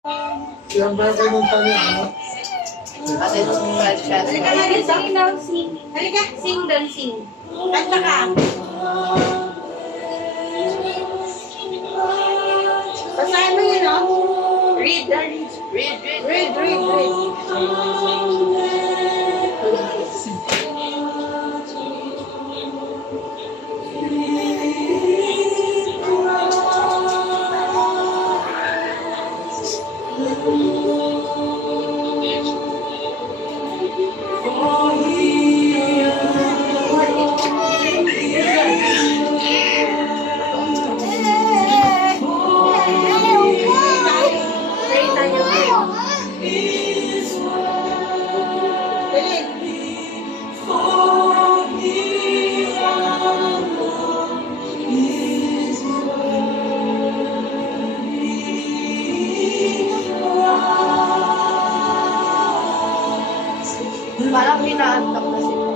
Yung brother ng tali, ano? Kasi subscribe siya. Halika na rin, sing daw, sing. Halika, sing daw, sing. Kanta ka. Basahin mo yun, oh. Read, read. Read. Pray tayo. Dali. Parang pinaantok na sila.